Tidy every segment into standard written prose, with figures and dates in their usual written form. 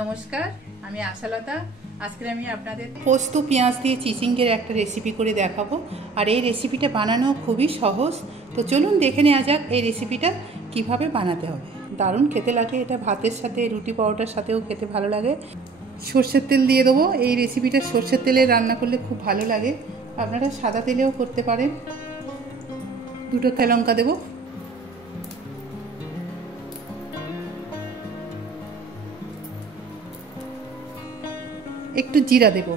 নমস্কার, আমি আশালতা। আজকে আমি আপনাদের পোস্ত পেঁয়াজ দিয়ে চিচিঙ্গের একটা রেসিপি করে দেখাবো। আর এই রেসিপিটা বানানো খুবই সহজ। তো চলুন দেখে নেওয়া যাক এই রেসিপিটা কিভাবে বানাতে হবে। দারুণ খেতে লাগে, এটা ভাতের সাথে, রুটি পরোটার সাথেও খেতে ভালো লাগে। সর্ষের তেল দিয়ে দেবো। এই রেসিপিটা সর্ষের তেলে রান্না করলে খুব ভালো লাগে। আপনারা সাদা তেলেও করতে পারেন। দুটো কাঁচা লঙ্কা দেবো। একটু জিরা দেব।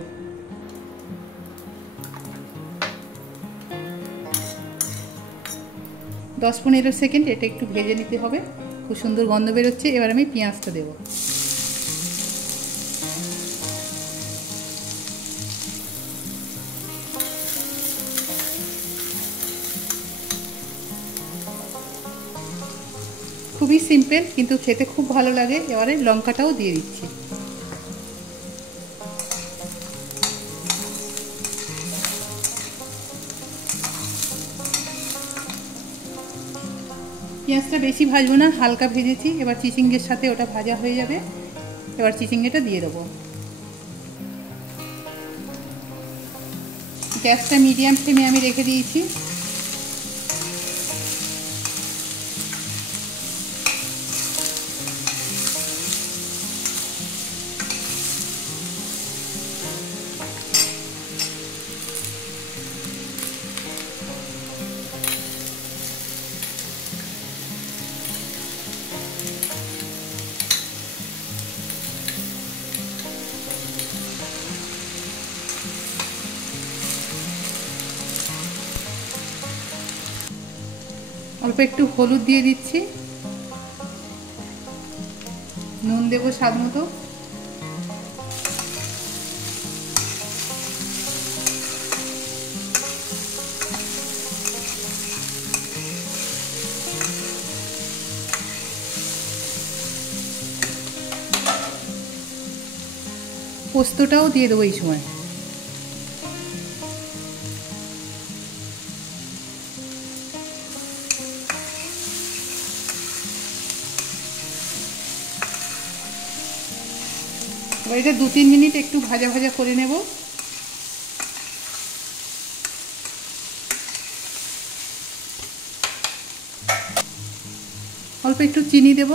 দশ 15 সেকেন্ড এটা একটু ভেজে নিতে হবে। খুব সুন্দর গন্ধ বেরোচ্ছে। এবার আমি পেঁয়াজটা দেব। খুবই সিম্পল, কিন্তু খেতে খুব ভালো লাগে। এবারে লঙ্কাটাও দিয়ে দিচ্ছি। পেঁয়াজটা বেশি ভাজবো না, হালকা ভেজেছি। এবার চিচিঙ্গের সাথে ওটা ভাজা হয়ে যাবে। এবার চিচিঙ্গেটা দিয়ে দেবো। গ্যাসটা মিডিয়াম ফ্লেমে আমি রেখে দিয়েছি। অল্প একটু হলুদ দিয়ে দিচ্ছি। নুন দেবো স্বাদ মতো। পোস্তটাও দিয়ে দেবো এই সময়। এবার এটা 2-3 মিনিট একটু ভাজা ভাজা করে নেব। অল্প একটু চিনি দেব।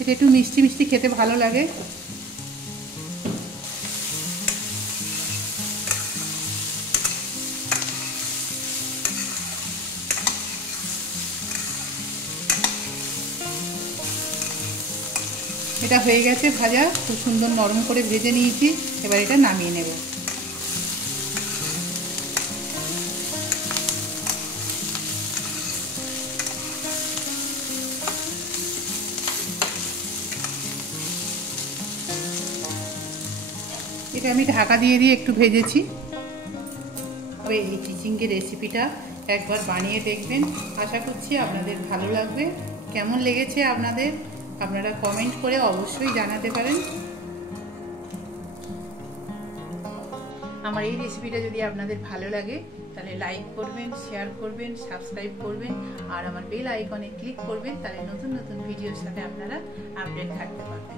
এটা একটু মিষ্টি মিষ্টি খেতে ভালো লাগে। এটা হয়ে গেছে ভাজা, খুব সুন্দর নরম করে ভেজে নিয়েছি। এবার এটা নামিয়ে নেব। এটা আমি ঢাকা দিয়ে একটু ভেজেছি। তবে এই চিচিঙ্গের রেসিপিটা একবার বানিয়ে দেখবেন। আশা করছি আপনাদের ভালো লাগবে। কেমন লেগেছে আপনারা কমেন্ট করে অবশ্যই জানাতে পারেন। আমার এই রেসিপিটা যদি আপনাদের ভালো লাগে তাহলে লাইক করবেন, শেয়ার করবেন, সাবস্ক্রাইব করবেন আর আমার বেল আইকনে ক্লিক করবেন। তাহলে নতুন নতুন ভিডিওর সাথে আপনারা আপডেট থাকতে পারবেন।